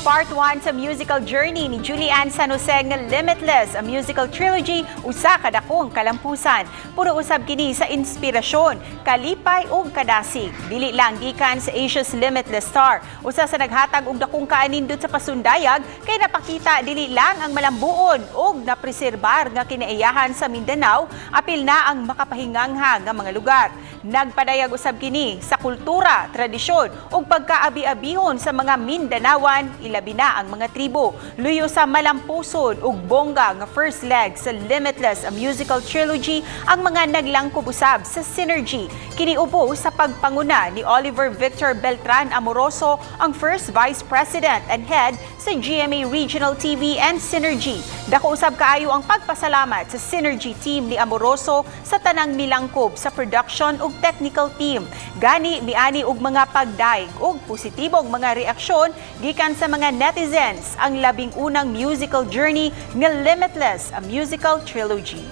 part 1 sa musical journey ni Julian San Jose nga Limitless, a musical trilogy usa ka dakong kalampusan. Puro usab kini sa inspirasyon, kalipay ug kadasig. Dili lang gikan sa Asia's Limitless Star. Usa sa naghatag og dakong kaanindot sa pasundayag kay napakita dili lang ang malambuon ug napreserbar nga kinaiyahan sa Mindanao, apil na ang makapahinganghang nga mga lugar. Nagpadayag usab kini sa kultura, tradisyon ug pagkaabi-abihon sa mga Mindanawan, ilabi na ang mga tribo. Luyo sa malampuson ug bongga nga first leg sa Limitless, a musical trilogy ang mga naglangkob usab sa Synergy. Kiniupo sa pagpanguna ni Oliver Victor Beltran Amoroso, ang first Vice President and Head sa GMA Regional TV and Synergy. Dako usab kaayo ang pagpasalamat sa Synergy team ni Amoroso sa tanang milangkob sa production ug technical team. Gani miani og mga pagdaig ug positibong mga reaksyon gikan sa mga netizens ang labing unang musical journey nga Limitless, a musical trilogy.